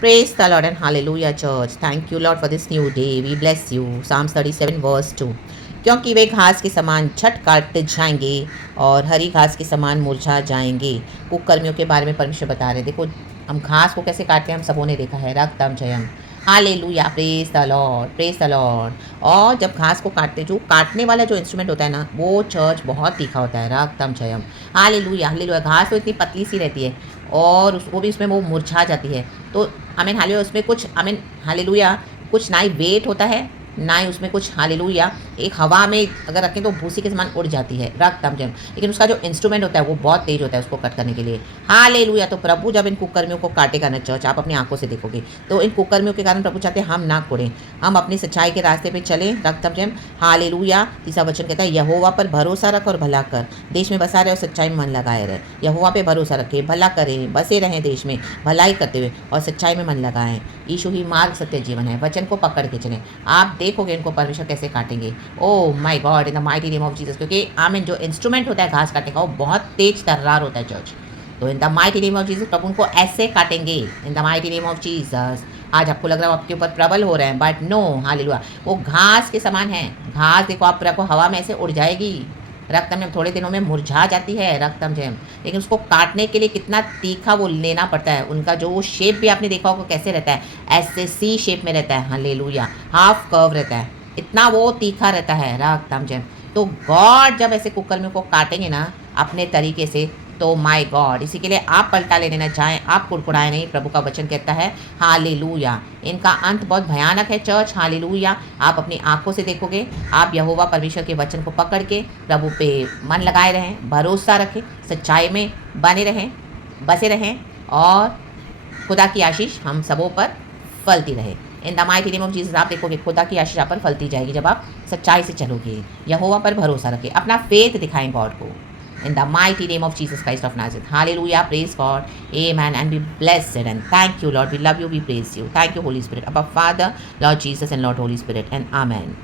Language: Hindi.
Praise the Lord and hallelujah, church. Thank you, Lord, for this new day. We bless you. Psalms 37, verse 2. क्योंकि वे घास के समान छट काटते जाएंगे और हरी घास के समान मुरझा जाएंगे। कुकर्मियों के बारे में परमेश्वर बता रहे हैं। देखो, हम घास को कैसे काटते हैं हम सबों ने देखा है। रक्तम जयम, hallelujah, praise the lord, praise the lord. और जब घास को काटते, जो काटने वाला जो इंस्ट्रूमेंट होता है ना, वो चर्च बहुत तीखा होता है। रक्तम जयम, हालेलुया, हालेलुया। घास तो इतनी पतली सी रहती है और उसको भी उसमें वो मुरझा जाती है। तो आमीन, हालेलुया, उसमें कुछ आमीन, हालेलुया, कुछ ना ही वेट होता है, ना ही उसमें कुछ, हालेलुया, एक हवा में अगर रखें तो भूसी के समान उड़ जाती है। रक्तम जम, लेकिन उसका जो इंस्ट्रूमेंट होता है वो बहुत तेज होता है उसको कट करने के लिए। हालेलुया। तो प्रभु जब इन कुकर्मियों को काटेगा ना चर्च, आप अपनी आंखों से देखोगे, तो इन कुकर्मियों के कारण प्रभु चाहते हैं हम ना कोड़ें, हम अपनी सच्चाई के रास्ते पे चलें। रक्तम जम, हालेलुया। तीसरा वचन कहता है, यहोवा पर भरोसा रख और भला कर, देश में बसा रहे और सच्चाई में मन लगाए रहे। यहोवा पे भरोसा रखें, भला करें, बसे रहें देश में भलाई करते हुए और सच्चाई में मन लगाएं। यीशु ही मार्ग, सत्य, जीवन है। वचन को पकड़ के चलें, आप देखोगे इनको परमेश्वर कैसे काटेंगे। Oh my God, in the mighty name of Jesus. क्योंकि आमीन, जो इंस्ट्रूमेंट होता है घास काटने का वो बहुत तेज तर्रार होता है चर्च। तो in the mighty name of Jesus प्रभु उनको ऐसे काटेंगे। In the mighty name of Jesus. आज आपको लग रहा है आपके ऊपर प्रबल हो रहे हैं, बट नो, हालेलुया, वो घास के समान है। घास देखो, आप रखो हवा में ऐसे उड़ जाएगी। रक्तम जम थोड़े दिनों में मुरझा जाती है। रक्तम जम, लेकिन उसको काटने के लिए कितना तीखा वो लेना पड़ता है। उनका जो शेप भी आपने देखा होगा कैसे रहता है, ऐसे सी शेप में रहता है। हालेलुया, हाफ कर्व रहता है, इतना वो तीखा रहता है। रक्तम जम। तो गॉड जब ऐसे कुकर्मियों को काटेंगे ना अपने तरीके से, तो माय गॉड, इसी के लिए आप पलटा लेने ना चाहें, आप कुड़कुड़ाए नहीं। प्रभु का वचन कहता है हालेलुया, इनका अंत बहुत भयानक है चर्च। हालेलुया, आप अपनी आंखों से देखोगे। आप यहोवा परमेश्वर के वचन को पकड़ के प्रभु पे मन लगाए रहें, भरोसा रखें, सच्चाई में बने रहें, बसे रहें और खुदा की आशीष हम सबों पर फलती रहे। इन the mighty name of Jesus. आप देखोगे खुदा की आशीष आप पर फलती जाएगी जब आप सच्चाई से चलोगे। यहोवा पर भरोसा रखें, अपना फेथ दिखाएं गॉड को। In the mighty name of Jesus Christ of Nazareth. Hallelujah. Praise God. Amen. And be blessed. And thank you, Lord. We love you. We praise you. Thank you, Holy Spirit. Abba Father, Lord Jesus, and Lord Holy Spirit. And Amen.